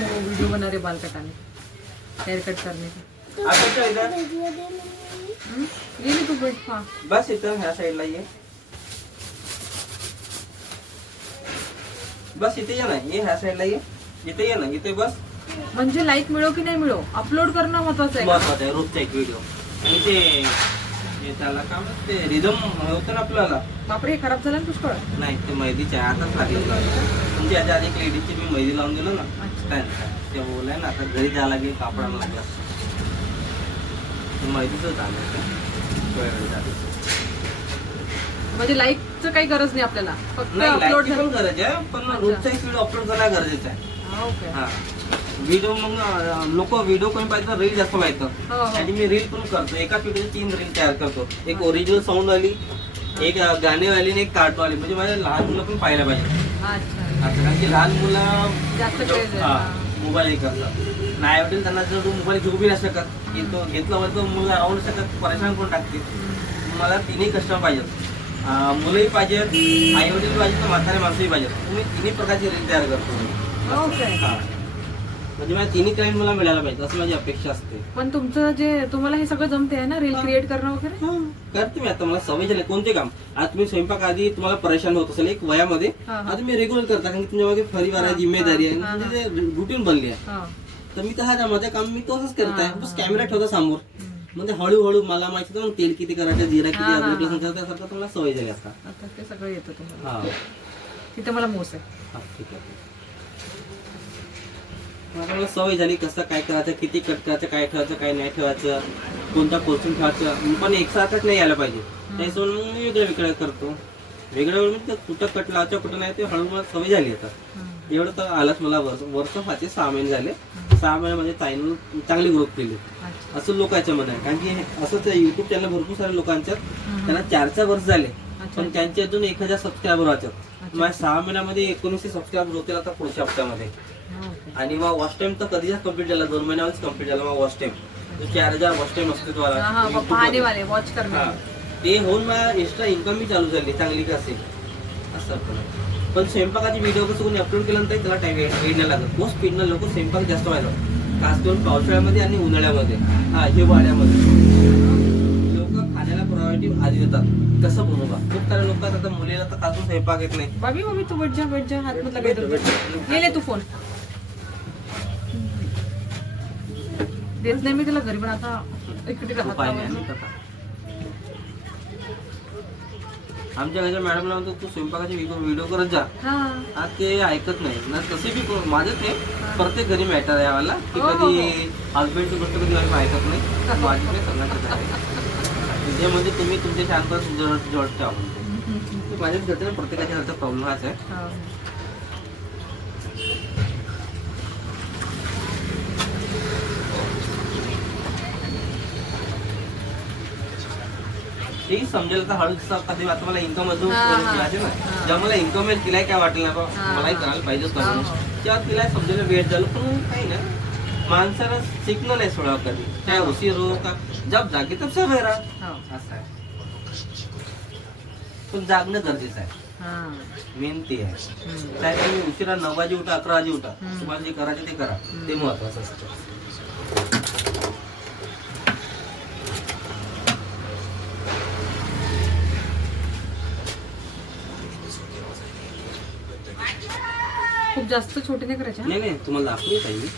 Video बना रहे बाल कटाने, हेयर कट करने का। ये तू बैठ। हाँ बस इथं ह्या साईडला ये, बस इथे ये ना, ये ह्या साईडला ये, इथे ये ना, इथे बस. म्हणजे लाईक मिळो की नाही मिळो, अपलोड करणं महत्वाचं आहे. महत्वाचं आहे रोजचा एक व्हिडिओ. आणि ते त्याला काय म्हणतात ते रिदम होतं ना आपल्याला. बापरे, खराब झाला ना पुष्कळ. नाही ते मेहंदीचे आताच लागलेलं. म्हणजे याच्या आधी एक लेडीजची मी मेहंदी लावून दिलं ना, ते बोलाय ना आता घरी जायला लागेल कापडाला लागला. मेहंदीच झालं म्हणजे लाईकचं काही गरज नाही आपल्याला, फक्त नाही. अपलोड लाईकची पण गरज आहे, पण रोजचा एक व्हिडिओ अपलोड करणं गरजेचं आहे. हा व्हिडिओ मग लोक व्हिडिओ कमी पाहिजे, रील जास्त पाहिजे. आणि मी रील पण करतो, एकाच व्हिडिओची 3 रील तयार करतो. एक ओरिजिनल साऊंड वाली, एक गाणेवाली आणि एक कार्टवाली. म्हणजे माझ्या लहान मुलं पण पाहायला पाहिजे. कारण की लहान मुलं मोबाईल हे करतात. नाही वाटेल त्यांना जर मोबाईल घेऊ बी नाही शकत, घेतला तो मुलं राहू नाही शकत, परेशान करून टाकते. मला तिन्ही कस्टमर पाहिजेत, मुलंही पाहिजेत, आई वडील पाहिजे, तर म्हातारे माणसंही पाहिजेत. तुम्ही तिन्ही प्रकारची रील तयार करतो. म्हणजे मला तिन्ही क्लायंट मला मिळायला पाहिजे, असं माझी अपेक्षा असते. पण तुमचं जे तुम्हाला हे सगळं जमते आहे ना, रील क्रिएट करणं वगैरे? करते मी. आता मला सवय झाली. कोणते काम आता तुम्ही स्वयंपाक आधी तुम्हाला परेशान होत असेल एक वयामध्ये, आता मी रेग्युलर करता, कारण की तुमच्या मागे परिवार आहे, जिम्मेदारी आहे, म्हणजे रुटीन बनली आहे. तर मी तर हा माझं काम मी तसंच करत आहे. बस कॅमेरा ठेवता समोर, म्हणजे हळूहळू मला माहिती होतं तेल किती करायचं, जिरा किती, अद्रक लसूण त्यासारखं तुम्हाला सवय झाली. आता ते सगळं येतं तुम्हाला. हा तिथे मला मोस आहे. ठीक आहे. मला सवय झाली कसं काय करायचं, किती कट करायचं, काय ठेवायचं, काय नाही ठेवायचं, कोणता पोर्शन ठेवायचं. पण एकसारखंच नाही यायला पाहिजे, त्याच्यामुळे मग मी वेगळं वेगळं करतो. वेगळं म्हणजे कुठं कट लावायचं कुठं नाही ते हळू मला सवय झाली. आता एवढं तर आलंच मला. वर्ष 6 महिने झाले. 6 महिन्यामध्ये ताईनं चांगली ग्रोथ केली, असं लोकांचं म्हणणं आहे. कारण की असंच युट्यूब चॅनल भरपूर सारे लोकांच्यात त्यांना 4 वर्ष झाले, पण त्यांचे अजून 1000 सबस्क्रायबर वाचत. माझ्या 6 महिन्यामध्ये 1900 सबस्क्रायबर होतील आता पुढच्या हप्त्यामध्ये. आणि मग वॉच टाइम तर कधीच कम्प्लीट झाला, 2 महिन्यावरच कम्प्लीट झाला मग वॉच टाइम. 4000 वॉच टाइम असते तुम्हाला, ते होऊन मला एक्स्ट्रा इन्कम बी चालू झाली चांगली का असेल असं. पण स्वयंपाकाची व्हिडिओ कसं कोणी अपलोड केल्यानंतर त्याला टाइम वेळ नाही लागत. खूप स्पीडनं लोक स्वयंपाक जास्त व्हायला, खास करून पावसाळ्यामध्ये आणि उन्हाळ्यामध्ये, हिवाळ्यामध्ये लोक खाण्याला प्रायोरिटी आधी देतात. कसं बनवू खूप सारे लोक आता मुलीला तर खासून स्वयंपाक येत नाही. बाबी बाबी तू बैठ जा हात मत ले तू फोन देत नाही मी तुला घरी, पण आता इकडे आमच्या घरच्या मॅडमला म्हणतो तू स्वयंपाकाचे व्हिडिओ करत जा. ते ऐकत नाही ना. तसे बी माझंच नाही, प्रत्येक घरी मॅटर आहे यावाला की कधी हजबंडची गोष्ट कधी ऐकत नाही. माझी नाही सगळ्यांच्याच आहे. ते म्हणजे तुम्ही तुमच्या शांतपणे जोडते आपण. माझ्याच घरच्या प्रत्येकाच्या घरचा प्रॉब्लेम हाच आहे. ठीक समजेल तर हळू कधी आता मला इन्कम अजून ना, जेव्हा मला इन्कम येईल तिलाही काय वाटेल ना मलाही करायला पाहिजेच करून, तेव्हा तिला समजायला वेळ झालं. पण काही ना माणसाला शिकणं नाही सोडावं कधी, काय उशीर हो का जब जागे तब सब राहा असं आहे. पण जागणं गरजेचं आहे, मेन ते आहे. काय तुम्ही उशिरा 9 वाजे उठा 11 वाजे उठा, तुम्हाला जे करायचं ते करा, ते महत्वाचं असतं. खूप जास्त छोटे नाही करायचे. नाही तुम्हाला दाखवली पाहिजे.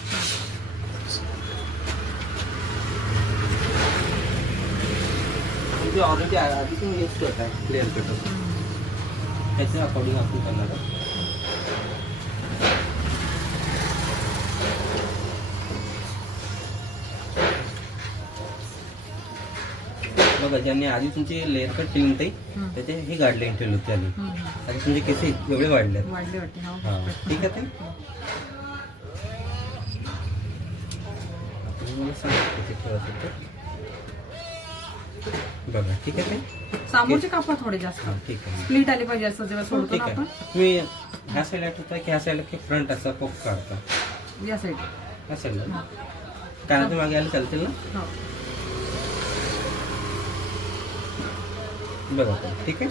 ऑलरेडी आधी तुम्ही हेच करताय क्लिअर कट, त्याच्या अकॉर्डिंग आपण करणार. बघा ज्यांनी आधी तुमची लेअर कट केली नव्हती त्याचे हे गाईडलाईन ठेवली होती आधी. आता तुमचे केस एवढे वाढले. हा ठीक आहे. बघा ठीक आहे. समोरचे कापड थोडे जास्त ठीक आहे, स्प्लिट आली पाहिजे असं जेव्हा सोडतो ना आपण. तुम्ही ह्या साईडला ठेवता की ह्या साईडला की फ्रंट असा पोक काढता? या साईड ह्या साईडला काय ते मागे आले चालतील ना. बघा ठीक आहे.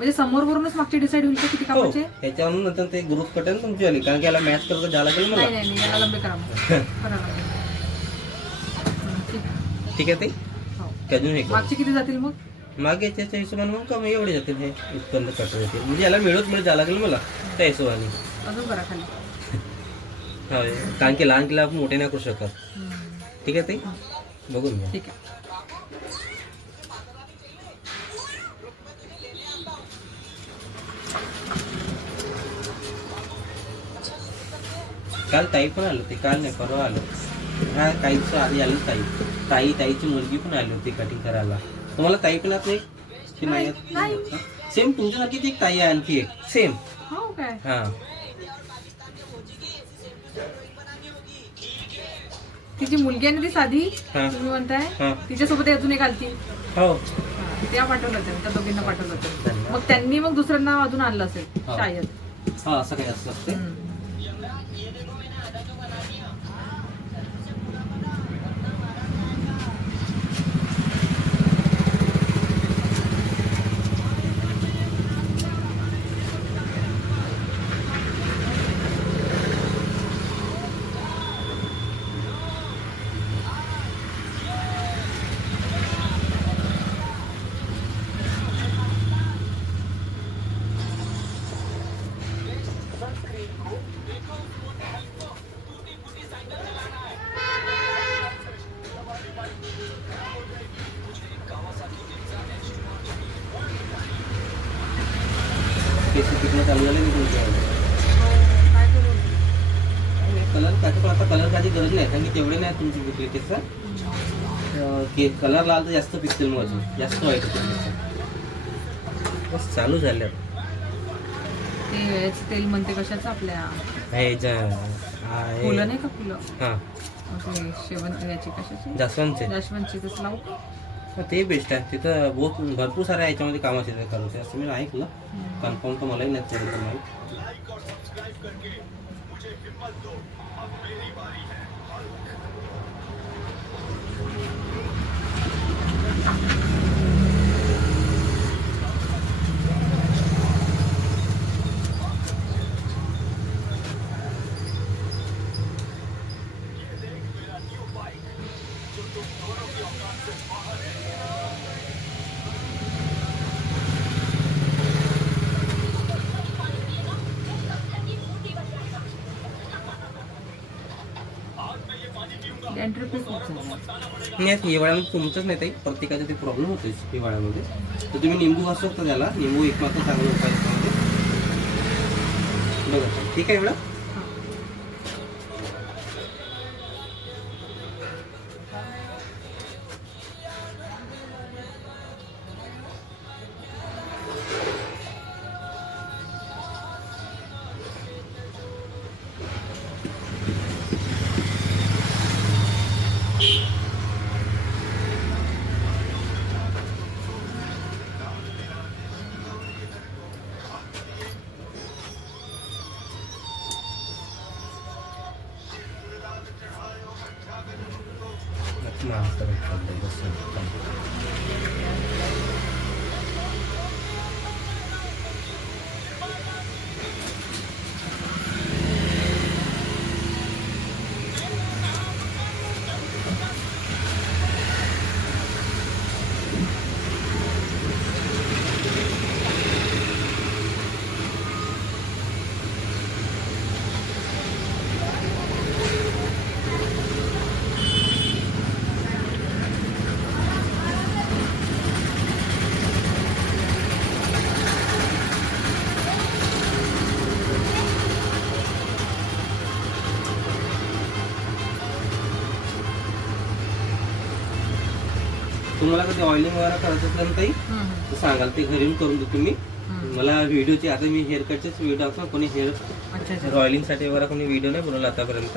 म्हणजे समोरवरूनच मागची डिसाईड होईल का किती हो कापायचे? ह्याच्यावरून नंतर ते ग्रुप कटेल ना तुमची आली, कारण की याला मॅच करत जायला लागेल मला. नाही नाही नाही, याला लंबे करा मग. करा लागेल. ठीक आहे. ठीक आहे ते हो. अजून हे करू. मागचे किती जातील मग? मागे याच्या हिशोबाने मग कमी एवढे जातील, हे इथपर्यंत कट होतील, म्हणजे याला मिळत जायला लागेल मला त्या हिशोबाने. अजून करा खाली. होय, कारण की लहान किल्ला आपण मोठे नाही करू शकत. ठीक आहे ते बघून घ्या. ठीक आहे. काल ताई पण आली होती, काल नाही परवा आलो. हा ताईचं आधी आलं ताईची मुलगी पण आली होती कटिंग करायला. तुम्हाला ताई पण येत नाही की नाही येत? सेम तुमच्यासारखीच एक ताई आहे आणखी एक सेम. हो काय? हा तिची मुलगी आहे ना ती साधी, हा. तुम्ही म्हणताय हा. तिच्यासोबत अजून एक आलती. हो त्या पाठवलं होतं, त्या दोघींना पाठवलं होतं. धन्यवाद. मग त्यांनी मग दुसरं नाव अजून आणलं असेल हा. शायद. हा असं काही असं असते. केस पिकणं चालू झाले मी तुमच्या काय करू? कलर त्याचं पण आता कलर काची गरज नाही, कारण की तेवढे नाही तुमची पिकले केस. कलर लाल तर जास्त पिकतील मग अजून जास्त वाईट होतील. बस चालू झाले ते हेच तेल म्हणते कशाचं आपल्या फुलं नाही का फुलं? हा आपले शेवंत याची कशाची? जास्वंदचे. जास्वंदची तसं लावू का? हा, ते बेस्ट आहे. तिथं बहुत भरपूर साऱ्या याच्यामध्ये कामाचे ते करते असं मी ऐकलं. कन्फर्म तर मलाही नाही तेवढं तर माहीत. एंट्री फी खूप झाली. नाही हिवाळ्यामध्ये तुमचंच नाही ताई, प्रत्येकाचा ते प्रॉब्लेम होतेच हिवाळ्यामध्ये. तर तुम्ही निंबू घासू शकता त्याला. निंबू एक मात्र चांगला उपाय त्याच्यामध्ये. बघा ठीक आहे एवढं. तुम्हाला कधी ऑइलिंग वगैरे करायचं असेल ना ताई तर सांगाल, ते घरी येऊन करून देतो मी. मला व्हिडिओची आता मी हेअर कटचेच व्हिडिओ टाकतो. कोणी हेअर ऑइलिंगसाठी वगैरे कोणी व्हिडिओ नाही बनवला आतापर्यंत.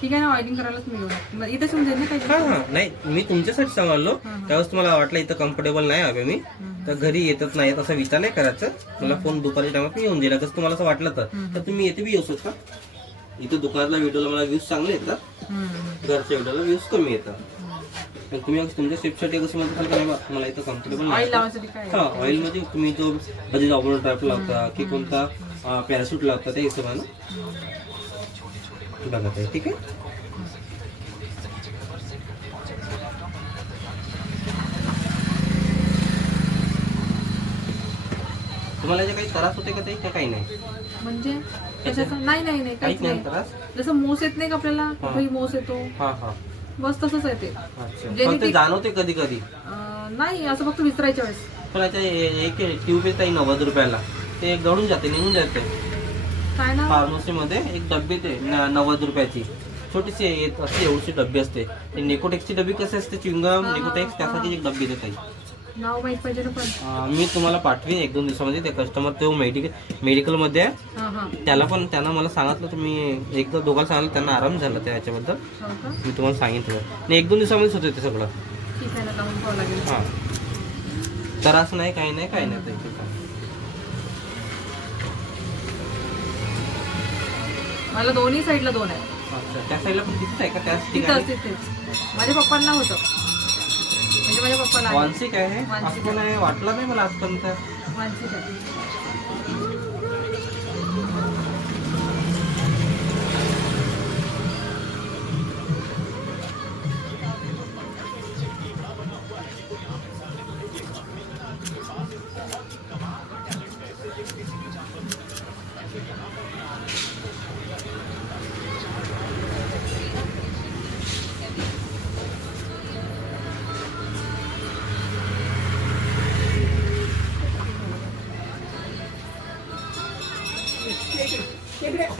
ठीक आहे ना, ऑइलिंग करायलाच मी घेऊन इथे समजेल ना काही. हा हा नाही मी तुमच्यासाठी सांभाळलो. त्यावेळेस तुम्हाला वाटलं इथं कम्फर्टेबल नाही हवे मी, तर घरी येतच नाही असं विचार नाही करायचं. मला फोन दुपारी टायमात मी येऊन दिला, कसं तुम्हाला असं वाटलं तर तुम्ही येते बी येऊ शकता. इथं दुकानातल्या व्हिडिओला मला व्ह्यूज चांगले येतात, घरच्या व्हिडिओला व्ह्यूज कमी येतात. पण तुम्ही तुमच्या सेफसाठी कसं म्हणता की नाही बा मला इथं कम्फर्टेबल ऑइल नाही. लावायसाठी काय हा ऑइलमध्ये तुम्ही तो बजेट ऑपरेटर ड्राईव्ह लावता की कोणता पॅराशूट लावता त्या हिशोबानं बघा ते. ठीक आहे. तुम्हाला याचा काही त्रास होते का ते का काही नाही? म्हणजे कशाचं? नाही नाही नाही काहीच काहीच नाही नाही. त्रास. जसं मोस येत नाही का आपल्याला, कुठेही मोस येतो, हा हा बस तसंच आहे ते. अच्छा. जेणे फक्त ते- जाणवते कधी कधी. नाही, असं फक्त विसरायच्या वेळेस. पण आता एक ट्यूब येत आहे 90 रुपयाला, ते गळून जाते, निघून जाते. काय ना फार्मसीमध्ये एक डब्बी ते 90 रुपयाची छोटीशी येत असते, एवढीशी डब्बी असते. ते नेकोटेक्सची डब्बी कशी असते, च्युइंगम नेकोटेक्स त्यासाठी एक डब्बी देत आहे. नाव माहित पाहिजे ना पण. मी तुम्हाला पाठवीन 1-2 दिवसामध्ये. ते कस्टमर तो मेडिकलमध्ये आहे, हा हा. त्यानं मला सांगितलं, तुम्ही एकदा दोघांना सांगितलं, त्यांना आराम झाला त्या याच्याबद्दल. हो का? मी तुम्हाला सांगितलं आणि 1-2 दिवसामध्येच होतं ते सगळं. ठीक आहे ना, लावून पाहावं लागेल. हां, त्रास नाही, काही नाही, काही नाही ते. मला दोन्ही साईडला 2 आहे. अच्छा, त्या साईडला पण तिथेच आहे का? त्याच तिथं ठिकाणी तिथेच माझ्या पप्पांना होतं, म्हणजे माझ्या पप्पाला आहे. मानसिक आहे. मानसिक असं नाही वाटलं नाही मला आजपर्यंत. मानसिक आहे.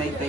काही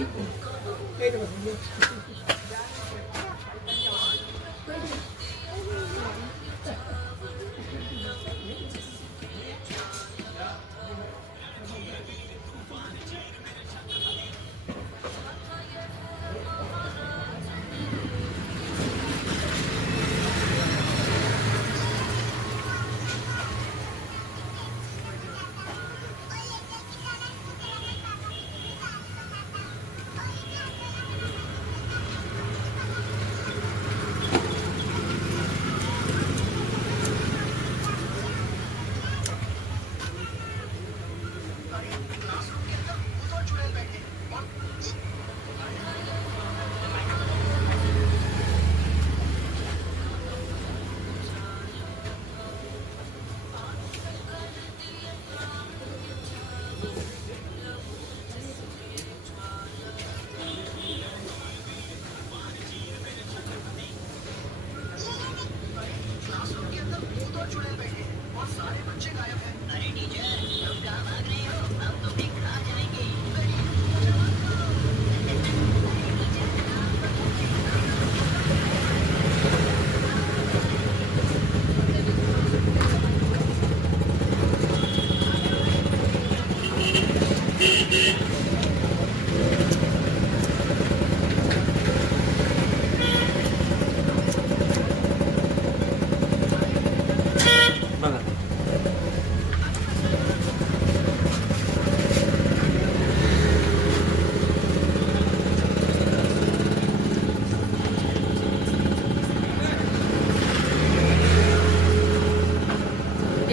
बघा.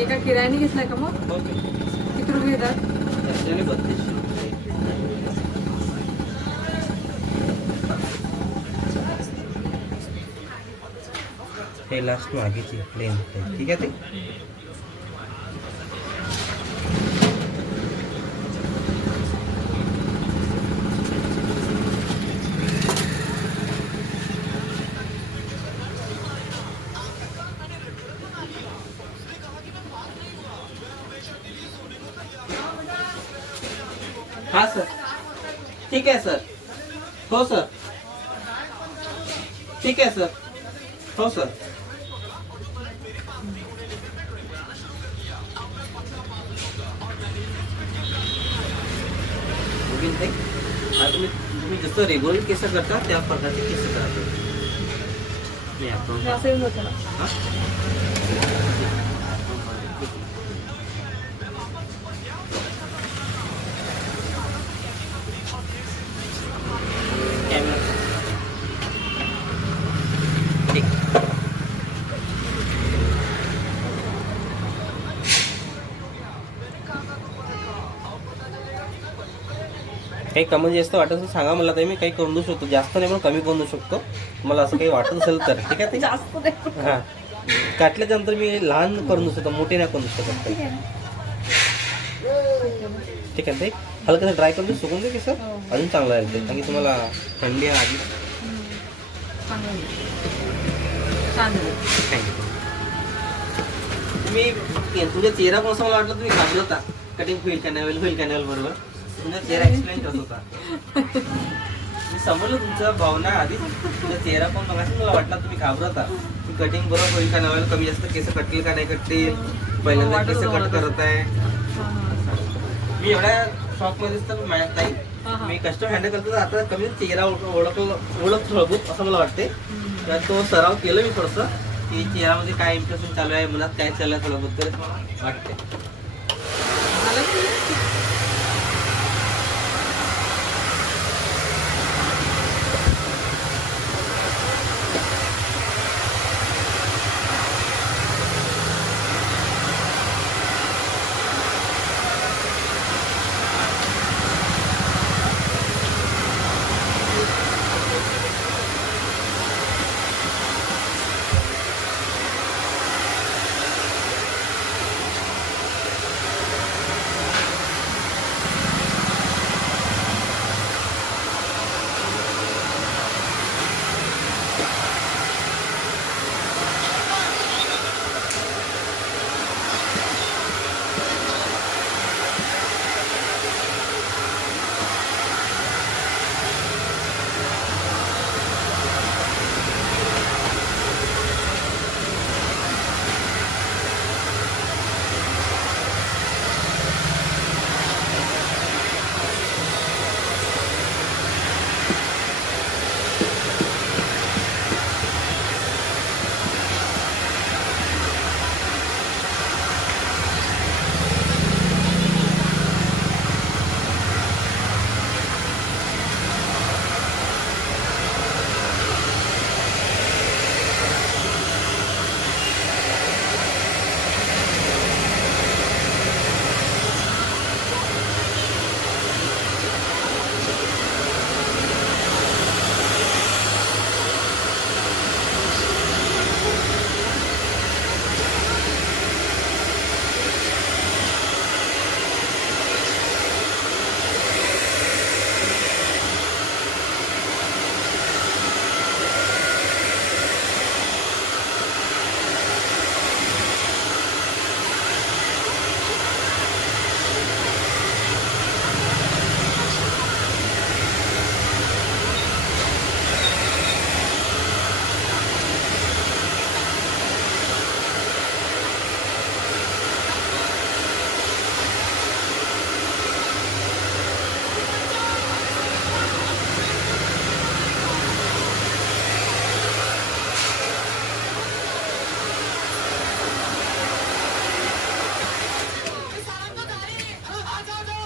एका किरायाने घेतलाय का मग? ओके. किती रुपये घेतात? त्याच्याने 3200. हे लास्ट मागेची लेंथ आहे. ठीक आहे ते. हाँ सर, ठीक है सर. हो सर, ठीक है सर. हो सर. गोविंद भाई, आज तुम्ही जसं रेग्युलर केस करता त्या प्रकारचे केस करा. मी आपण असं येऊन होतं ना. कॅमेरा ठीक. काही कमी जास्त वाटत असेल सांगा मला, तर मी काही करून देऊ शकतो. जास्त नाही पण कमी करून देऊ शकतो मला असं काही वाटत असेल तर. ठीक आहे ते जास्त नाही. हां काटल्याच्या नंतर मी लहान करून देऊ शकतो, मोठे नाही करून देऊ शकत. ठीक आहे ना? ठीक आहे ते हलकं ड्राय करून देऊ, सुकून दे की सर हो. अजून चांगलं राहील ते, कारण की तुम्हाला थंडी आहे आधी. चांगलं आहे. छान झालं. तुम्ही तुमचा चेहरा पण असं मला वाटलं तुम्ही घाबरत होता, कटिंग होईल का नाही होईल का नाही बरोबर. तुमचा चेहरा एक्सप्लेन करत होता, मी समजलं तुमचं भावना आधी. तुमचा चेहरा पण बघायचं मला वाटलं तुम्ही घाबरता, की कटिंग बरोबर होईल का नाही होईल, कमी जास्त केस कटतील का नाही कटतील, पहिल्यांदा केस कट करत आहे. मी एवढ्या शॉकमध्येच तर ताई मी कस्टमर हँडल करतो, तर आता कमी चेहरा ओळखतो असं मला वाटते. तर तो सराव केलं मी थोडंसं, की चेहऱ्यामध्ये काय इम्प्रेशन चालू आहे, मनात काय चालू आहे थोडं मला वाटते.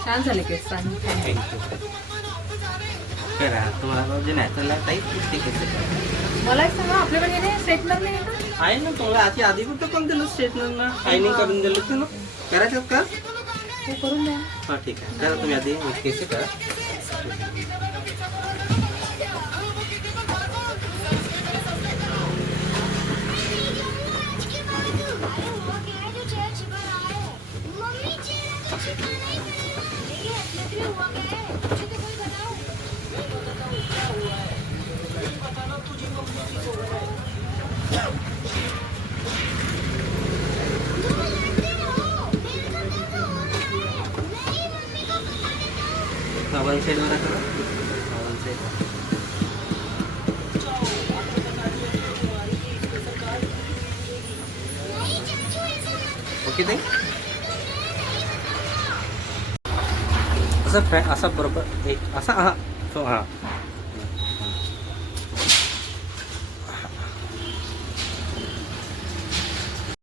छान झाले केस. थँक्यू. करा तुम्हाला जे नॅचरल आहे ताई ते केस करा. मला एक सांगा, आपल्याकडे हे नाही स्ट्रेटनर नाही आहे का? आहे ना, तुम्हाला आधी कुठं पण दिलं स्ट्रेटनर ना, शायनिंग करून दिलं ते ना. करायच्यात का? हे करून द्या. हां ठीक आहे, करा तुम्ही आधी केस करा. वन साइड वाला करा. One side. ओके ताई. असं बरोबर एक असा हां. तो हां